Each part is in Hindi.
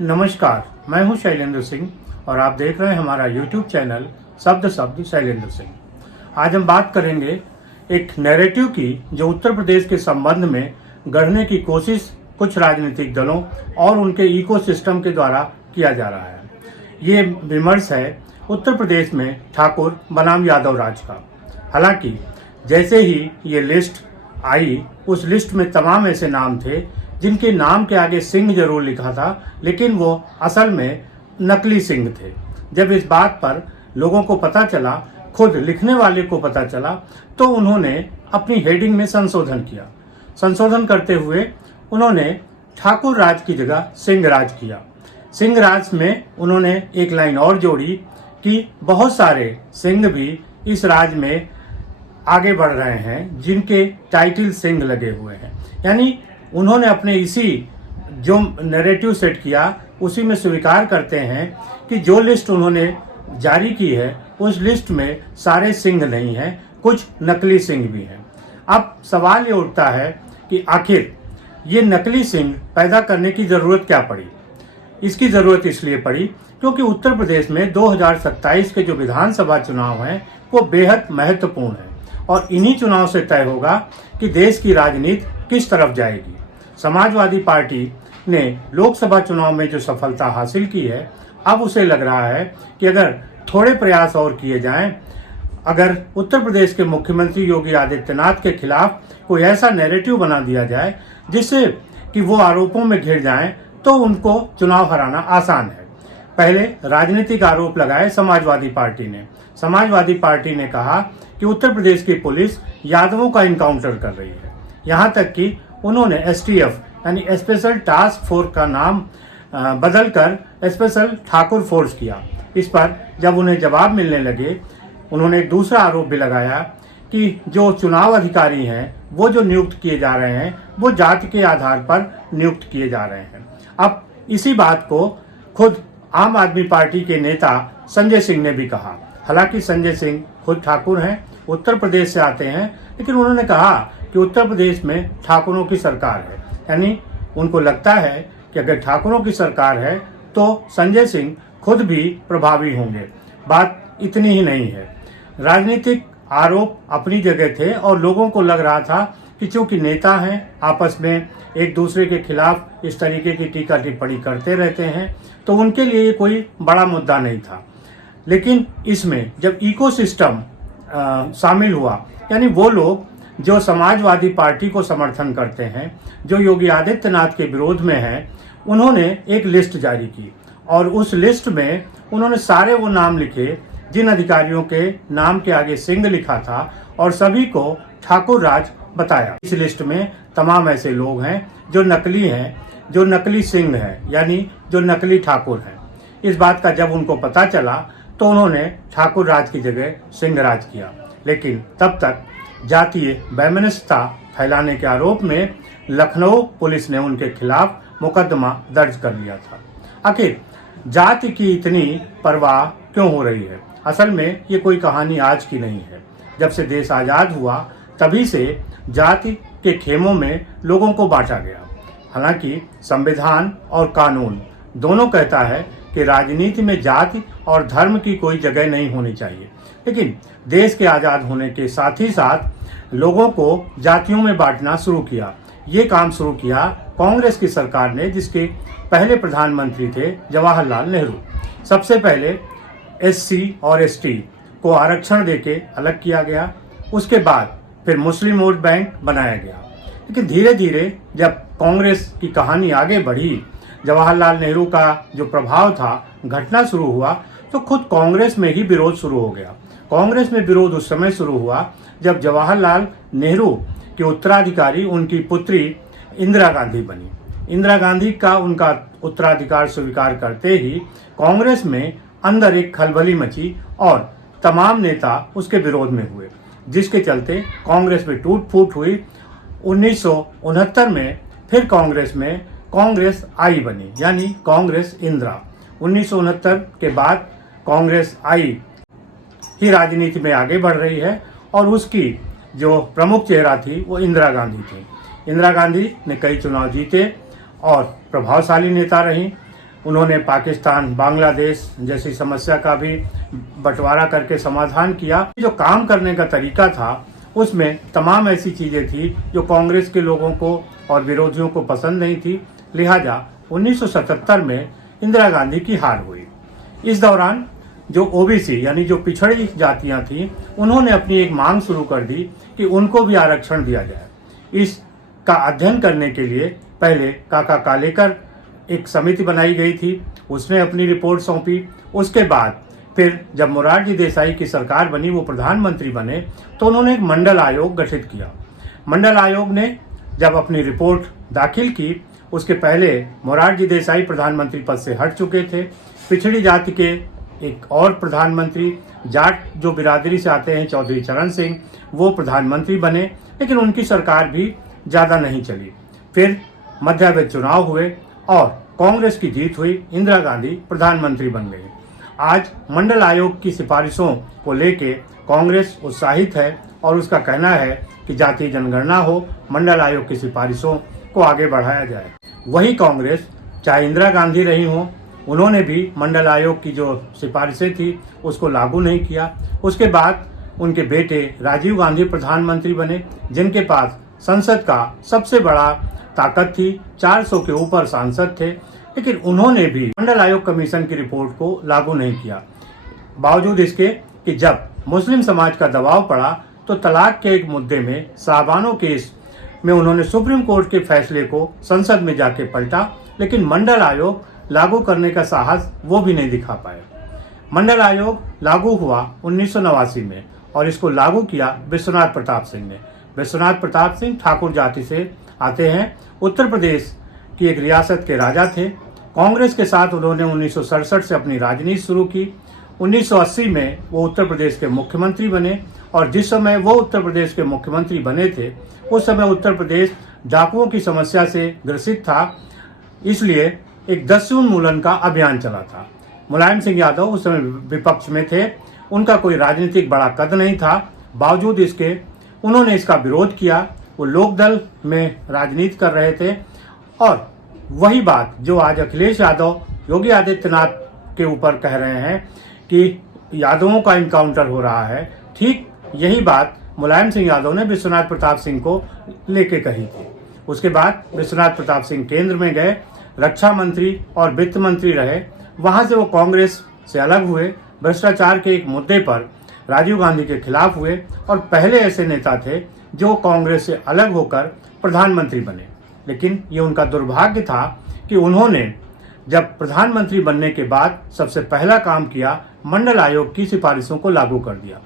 नमस्कार, मैं हूं शैलेंद्र सिंह और आप देख रहे हैं हमारा YouTube चैनल शब्द शैलेंद्र सिंह। आज हम बात करेंगे एक नैरेटिव की जो उत्तर प्रदेश के संबंध में गढ़ने की कोशिश कुछ राजनीतिक दलों और उनके इकोसिस्टम के द्वारा किया जा रहा है। ये विमर्श है उत्तर प्रदेश में ठाकुर बनाम यादव राज का। हालांकि जैसे ही ये लिस्ट आई, उस लिस्ट में तमाम ऐसे नाम थे जिनके नाम के आगे सिंह जरूर लिखा था, लेकिन वो असल में नकली सिंह थे। जब इस बात पर लोगों को पता चला, खुद लिखने वाले को पता चला, तो उन्होंने अपनी हेडिंग में संशोधन किया। संशोधन करते हुए उन्होंने ठाकुर राज की जगह सिंह राज किया। सिंह राज में उन्होंने एक लाइन और जोड़ी कि बहुत सारे सिंह भी इस राज में आगे बढ़ रहे हैं जिनके टाइटल सिंह लगे हुए हैं। यानी उन्होंने अपने इसी जो नैरेटिव सेट किया उसी में स्वीकार करते हैं कि जो लिस्ट उन्होंने जारी की है उस लिस्ट में सारे सिंह नहीं हैं, कुछ नकली सिंह भी हैं। अब सवाल ये उठता है कि आखिर ये नकली सिंह पैदा करने की ज़रूरत क्या पड़ी। इसकी ज़रूरत इसलिए पड़ी क्योंकि उत्तर प्रदेश में 2027 के जो विधानसभा चुनाव हैं वो बेहद महत्वपूर्ण है और इन्हीं चुनाव से तय होगा कि देश की राजनीति किस तरफ जाएगी। समाजवादी पार्टी ने लोकसभा चुनाव में जो सफलता हासिल की है, अब उसे लग रहा है कि अगर थोड़े प्रयास और किए जाएं, अगर उत्तर प्रदेश के मुख्यमंत्री योगी आदित्यनाथ के खिलाफ कोई ऐसा नैरेटिव बना दिया जाए जिससे कि वो आरोपों में घिर जाएं, तो उनको चुनाव हराना आसान है। पहले राजनीतिक आरोप लगाए समाजवादी पार्टी ने। समाजवादी पार्टी ने कहा कि उत्तर प्रदेश की पुलिस यादवों का इनकाउंटर कर रही है। यहाँ तक कि उन्होंने STF यानी स्पेशल टास्क फोर्स का नाम बदलकर स्पेशल ठाकुर फोर्स किया। इस पर जब उन्हें जवाब मिलने लगे, उन्होंने एक दूसरा आरोप भी लगाया कि जो चुनाव अधिकारी हैं वो जो नियुक्त किए जा रहे हैं वो जाति के आधार पर नियुक्त किए जा रहे हैं। अब इसी बात को खुद आम आदमी पार्टी के नेता संजय सिंह ने भी कहा। हालांकि संजय सिंह खुद ठाकुर हैं, उत्तर प्रदेश से आते हैं, लेकिन उन्होंने कहा कि उत्तर प्रदेश में ठाकुरों की सरकार है। यानी उनको लगता है कि अगर ठाकुरों की सरकार है तो संजय सिंह खुद भी प्रभावी होंगे। बात इतनी ही नहीं है, राजनीतिक आरोप अपनी जगह थे और लोगों को लग रहा था कि चूंकि नेता हैं, आपस में एक दूसरे के खिलाफ इस तरीके की टीका टिप्पणी करते रहते हैं, तो उनके लिए कोई बड़ा मुद्दा नहीं था। लेकिन इसमें जब इकोसिस्टम शामिल हुआ, यानी वो लोग जो समाजवादी पार्टी को समर्थन करते हैं, जो योगी आदित्यनाथ के विरोध में हैं, उन्होंने एक लिस्ट जारी की और उस लिस्ट में उन्होंने सारे वो नाम लिखे जिन अधिकारियों के नाम के आगे सिंह लिखा था और सभी को ठाकुर राज बताया। इस लिस्ट में तमाम ऐसे लोग हैं जो नकली हैं, जो नकली सिंह हैं, यानी जो नकली ठाकुर हैं। इस बात का जब उनको पता चला तो उन्होंने ठाकुर राज की जगह सिंह राज किया। लेकिन तब तक जातीय वैमनस्यता फैलाने के आरोप में लखनऊ पुलिस ने उनके खिलाफ मुकदमा दर्ज कर लिया था। आखिर जाति की इतनी परवाह क्यों हो रही है? असल में ये कोई कहानी आज की नहीं है। जब से देश आज़ाद हुआ तभी से जाति के खेमों में लोगों को बांटा गया। हालांकि संविधान और कानून दोनों कहता है कि राजनीति में जाति और धर्म की कोई जगह नहीं होनी चाहिए, लेकिन देश के आज़ाद होने के साथ ही साथ लोगों को जातियों में बांटना शुरू किया। ये काम शुरू किया कांग्रेस की सरकार ने, जिसके पहले प्रधानमंत्री थे जवाहरलाल नेहरू। सबसे पहले SC और ST को आरक्षण देके अलग किया गया, उसके बाद फिर मुस्लिम वोट बैंक बनाया गया। लेकिन धीरे धीरे जब कांग्रेस की कहानी आगे बढ़ी, जवाहरलाल नेहरू का जो प्रभाव था घटना शुरू हुआ, तो खुद कांग्रेस में ही विरोध शुरू हो गया। कांग्रेस में विरोध उस समय शुरू हुआ जब जवाहरलाल नेहरू के उत्तराधिकारी उनकी पुत्री इंदिरा गांधी बनी। इंदिरा गांधी का उनका उत्तराधिकार स्वीकार करते ही कांग्रेस में अंदर एक खलबली मची और तमाम नेता उसके विरोध में हुए, जिसके चलते कांग्रेस में टूट फूट हुई। 1969 में फिर कांग्रेस आई बनी, यानी कांग्रेस इंदिरा। 1969 के बाद कांग्रेस आई ही राजनीति में आगे बढ़ रही है और उसकी जो प्रमुख चेहरा थी वो इंदिरा गांधी थी। इंदिरा गांधी ने कई चुनाव जीते और प्रभावशाली नेता रहीं। उन्होंने पाकिस्तान, बांग्लादेश जैसी समस्या का भी बंटवारा करके समाधान किया। जो काम करने का तरीका था उसमें तमाम ऐसी चीज़ें थी जो कांग्रेस के लोगों को और विरोधियों को पसंद नहीं थी। लिहाजा 1977 में इंदिरा गांधी की हार हुई। इस दौरान जो ओबीसी यानी जो पिछड़ी जातियां थीं, उन्होंने अपनी एक मांग शुरू कर दी कि उनको भी आरक्षण दिया जाए। इसका अध्ययन करने के लिए पहले काका कालेकर एक समिति बनाई गई थी, उसने अपनी रिपोर्ट सौंपी। उसके बाद फिर जब मोरारजी देसाई की सरकार बनी, वो प्रधानमंत्री बने, तो उन्होंने एक मंडल आयोग गठित किया। मंडल आयोग ने जब अपनी रिपोर्ट दाखिल की, उसके पहले मोरारजी देसाई प्रधानमंत्री पद से हट चुके थे। पिछड़ी जाति के एक और प्रधानमंत्री, जाट जो बिरादरी से आते हैं, चौधरी चरण सिंह, वो प्रधानमंत्री बने, लेकिन उनकी सरकार भी ज़्यादा नहीं चली। फिर मध्यावधि चुनाव हुए और कांग्रेस की जीत हुई, इंदिरा गांधी प्रधानमंत्री बन गई। आज मंडल आयोग की सिफारिशों को लेके कांग्रेस उत्साहित है और उसका कहना है कि जातीय जनगणना हो, मंडल आयोग की सिफारिशों को आगे बढ़ाया जाए। वही कांग्रेस, चाहे इंदिरा गांधी रही हो, उन्होंने भी मंडल आयोग की जो सिफारिशें थी उसको लागू नहीं किया। उसके बाद उनके बेटे राजीव गांधी प्रधानमंत्री बने, जिनके पास संसद का सबसे बड़ा ताकत थी, 400 के ऊपर सांसद थे, लेकिन उन्होंने भी मंडल आयोग कमीशन की रिपोर्ट को लागू नहीं किया। बावजूद इसके कि जब मुस्लिम समाज का दबाव पड़ा तो तलाक के एक मुद्दे में साहबानो केस में उन्होंने सुप्रीम कोर्ट के फैसले को संसद में जाके पलटा, लेकिन मंडल आयोग लागू करने का साहस वो भी नहीं दिखा पाए। मंडल आयोग लागू हुआ 1989 में और इसको लागू किया विश्वनाथ प्रताप सिंह ने। विश्वनाथ प्रताप सिंह ठाकुर जाति से आते हैं, उत्तर प्रदेश की एक रियासत के राजा थे। कांग्रेस के साथ उन्होंने 1967 से अपनी राजनीति शुरू की। 1980 में वो उत्तर प्रदेश के मुख्यमंत्री बने और जिस समय वो उत्तर प्रदेश के मुख्यमंत्री बने थे, उस समय उत्तर प्रदेश डाकुओं की समस्या से ग्रसित था, इसलिए एक दस्यु उन्मूलन का अभियान चला था। मुलायम सिंह यादव उस समय विपक्ष में थे, उनका कोई राजनीतिक बड़ा कद नहीं था, बावजूद इसके उन्होंने इसका विरोध किया। वो लोकदल में राजनीति कर रहे थे और वही बात जो आज अखिलेश यादव योगी आदित्यनाथ के ऊपर कह रहे हैं कि यादवों का इनकाउंटर हो रहा है, ठीक यही बात मुलायम सिंह यादव ने विश्वनाथ प्रताप सिंह को लेके कही थी। उसके बाद विश्वनाथ प्रताप सिंह केंद्र में गए, रक्षा मंत्री और वित्त मंत्री रहे। वहां से वो कांग्रेस से अलग हुए, भ्रष्टाचार के एक मुद्दे पर राजीव गांधी के खिलाफ हुए और पहले ऐसे नेता थे जो कांग्रेस से अलग होकर प्रधानमंत्री बने। लेकिन ये उनका दुर्भाग्य था कि उन्होंने जब प्रधानमंत्री बनने के बाद सबसे पहला काम किया, मंडल आयोग की सिफारिशों को लागू कर दिया।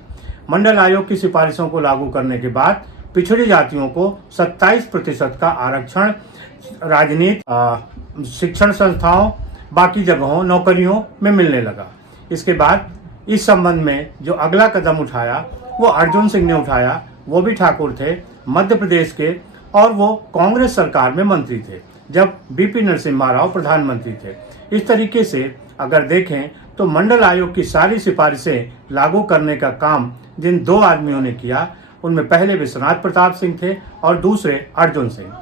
मंडल आयोग की सिफारिशों को लागू करने के बाद पिछड़ी जातियों को 27% का आरक्षण राजनीति, शिक्षण संस्थाओं, बाकी जगहों, नौकरियों में मिलने लगा। इसके बाद इस संबंध में जो अगला कदम उठाया वो अर्जुन सिंह ने उठाया। वो भी ठाकुर थे, मध्य प्रदेश के, और वो कांग्रेस सरकार में मंत्री थे जब बीपी नरसिम्हा राव प्रधानमंत्री थे। इस तरीके से अगर देखें तो मंडल आयोग की सारी सिफारिशें लागू करने का काम जिन दो आदमियों ने किया, उनमें पहले विश्वनाथ प्रताप सिंह थे और दूसरे अर्जुन सिंह।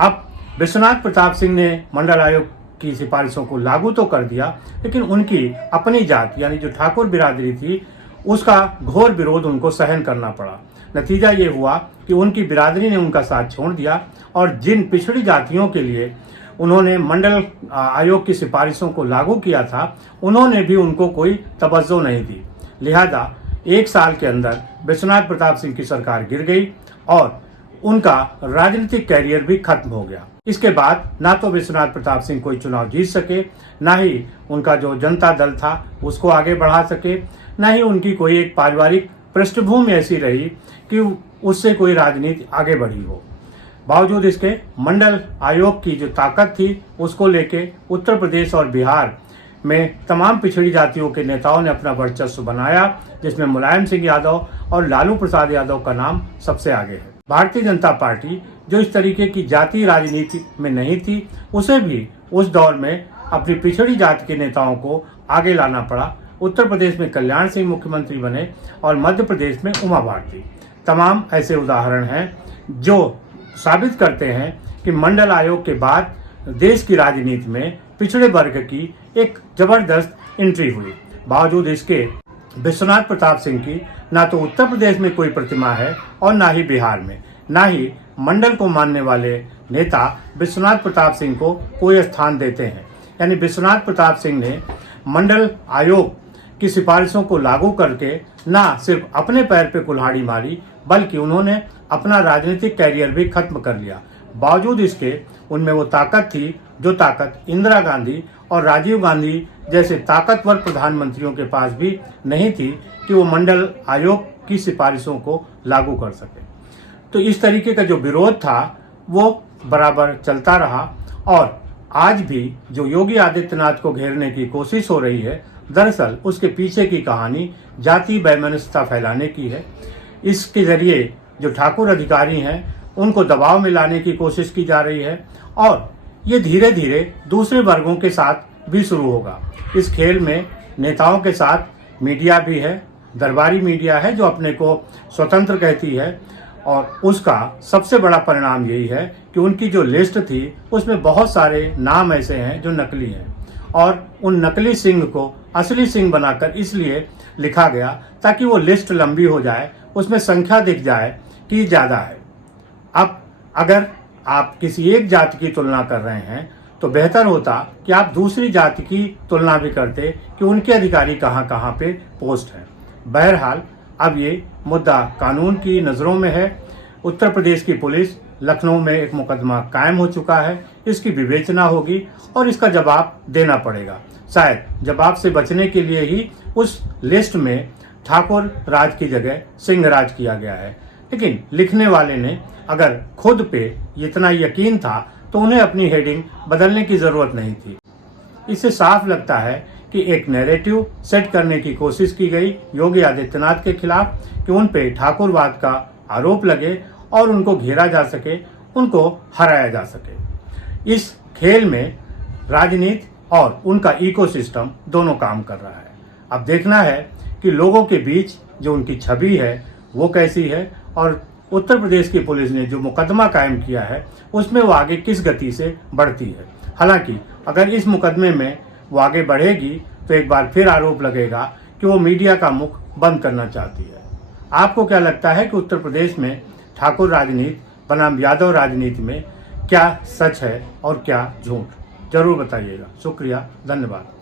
अब विश्वनाथ प्रताप सिंह ने मंडल आयोग की सिफारिशों को लागू तो कर दिया, लेकिन उनकी अपनी जात यानी जो ठाकुर बिरादरी थी उसका घोर विरोध उनको सहन करना पड़ा। नतीजा ये हुआ कि उनकी बिरादरी ने उनका साथ छोड़ दिया और जिन पिछड़ी जातियों के लिए उन्होंने मंडल आयोग की सिफारिशों को लागू किया था, उन्होंने भी उनको कोई तवज्जो नहीं दी। लिहाजा 1 साल के अंदर विश्वनाथ प्रताप सिंह की सरकार गिर गई और उनका राजनीतिक कैरियर भी खत्म हो गया। इसके बाद ना तो विश्वनाथ प्रताप सिंह कोई चुनाव जीत सके, ना ही उनका जो जनता दल था उसको आगे बढ़ा सके, ना ही उनकी कोई एक पारिवारिक पृष्ठभूमि ऐसी रही कि उससे कोई राजनीति आगे बढ़ी हो। बावजूद इसके मंडल आयोग की जो ताकत थी उसको लेके उत्तर प्रदेश और बिहार में तमाम पिछड़ी जातियों के नेताओं ने अपना वर्चस्व बनाया, जिसमें मुलायम सिंह यादव और लालू प्रसाद यादव का नाम सबसे आगे है। भारतीय जनता पार्टी जो इस तरीके की जातीय राजनीति में नहीं थी, उसे भी उस दौर में अपनी पिछड़ी जाति के नेताओं को आगे लाना पड़ा। उत्तर प्रदेश में कल्याण सिंह मुख्यमंत्री बने और मध्य प्रदेश में उमा भारती। तमाम ऐसे उदाहरण हैं जो साबित करते हैं कि मंडल आयोग के बाद देश की राजनीति में पिछड़े वर्ग की एक जबरदस्त एंट्री हुई। बावजूद इसके विश्वनाथ प्रताप सिंह की ना तो उत्तर प्रदेश में कोई प्रतिमा है और ना ही बिहार में, ना ही मंडल को मानने वाले नेता विश्वनाथ प्रताप सिंह को कोई स्थान देते हैं। यानी विश्वनाथ प्रताप सिंह ने मंडल आयोग की सिफारिशों को लागू करके ना सिर्फ अपने पैर पे कुल्हाड़ी मारी, बल्कि उन्होंने अपना राजनीतिक कैरियर भी खत्म कर लिया। बावजूद इसके उनमें वो ताकत थी जो ताकत इंदिरा गांधी और राजीव गांधी जैसे ताकतवर प्रधानमंत्रियों के पास भी नहीं थी कि वो मंडल आयोग की सिफारिशों को लागू कर सके। तो इस तरीके का जो विरोध था वो बराबर चलता रहा और आज भी जो योगी आदित्यनाथ को घेरने की कोशिश हो रही है, दरअसल उसके पीछे की कहानी जाति वैमनस्यता फैलाने की है। इसके जरिए जो ठाकुर अधिकारी हैं उनको दबाव में लाने की कोशिश की जा रही है और ये धीरे धीरे दूसरे वर्गों के साथ भी शुरू होगा। इस खेल में नेताओं के साथ मीडिया भी है, दरबारी मीडिया है जो अपने को स्वतंत्र कहती है, और उसका सबसे बड़ा परिणाम यही है कि उनकी जो लिस्ट थी उसमें बहुत सारे नाम ऐसे हैं जो नकली हैं और उन नकली सिंह को असली सिंह बनाकर इसलिए लिखा गया ताकि वो लिस्ट लंबी हो जाए, उसमें संख्या दिख जाए कि ज़्यादा है। अब अगर आप किसी एक जाति की तुलना कर रहे हैं तो बेहतर होता कि आप दूसरी जाति की तुलना भी करते कि उनके अधिकारी कहाँ कहाँ पे पोस्ट हैं। बहरहाल अब ये मुद्दा कानून की नज़रों में है। उत्तर प्रदेश की पुलिस लखनऊ में एक मुकदमा कायम हो चुका है, इसकी विवेचना होगी और इसका जवाब देना पड़ेगा। शायद जवाब से बचने के लिए ही उस लिस्ट में ठाकुर राज की जगह सिंह राज किया गया है। लेकिन लिखने वाले ने अगर खुद पे इतना यकीन था तो उन्हें अपनी हेडिंग बदलने की ज़रूरत नहीं थी। इससे साफ लगता है कि एक नैरेटिव सेट करने की कोशिश की गई योगी आदित्यनाथ के खिलाफ कि उन पे ठाकुरवाद का आरोप लगे और उनको घेरा जा सके, उनको हराया जा सके। इस खेल में राजनीति और उनका इकोसिस्टम दोनों काम कर रहा है। अब देखना है कि लोगों के बीच जो उनकी छवि है वो कैसी है और उत्तर प्रदेश की पुलिस ने जो मुकदमा कायम किया है उसमें वो आगे किस गति से बढ़ती है। हालांकि अगर इस मुकदमे में वो आगे बढ़ेगी तो एक बार फिर आरोप लगेगा कि वो मीडिया का मुख बंद करना चाहती है। आपको क्या लगता है कि उत्तर प्रदेश में ठाकुर राजनीति बनाम यादव राजनीति में क्या सच है और क्या झूठ? जरूर बताइएगा। शुक्रिया, धन्यवाद।